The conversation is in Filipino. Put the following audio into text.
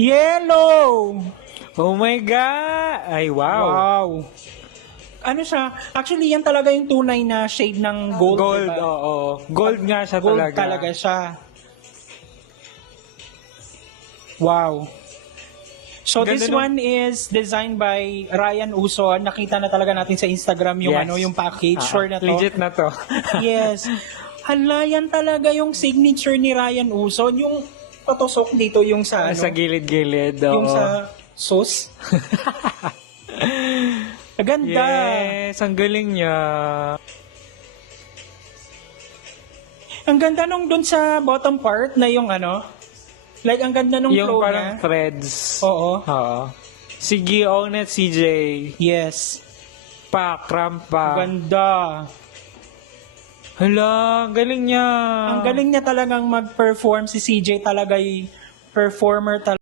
Yellow! Oh my God! Ay, wow. Wow! Ano siya? Actually, yan talaga yung tunay na shade ng gold. Gold, diba? oo. Gold nga siya Gold talaga. talaga siya. Wow. So Ganda this nung- one is designed by Ryan Uson. Nakita na talaga natin sa Instagram yung Yes. yung package. Ah, Sure na to. Legit na to. Yes. Hala, yan talaga yung signature ni Ryan Uson. Yung patusok dito yung sa ano, Sa gilid-gilid. yung oo. sa sauce. Ganda. Yes, ang galing niya. Ang ganda nung dun sa bottom part na yung ano, like ang ganda nung Yung flow parang niya. threads. Oo. Oo. Sige, Onet, CJ. Yes. Pa, Krampa. Ganda. Hala, ang galing niya. Ang galing niya talagang mag-perform si CJ, talaga yung performer talaga.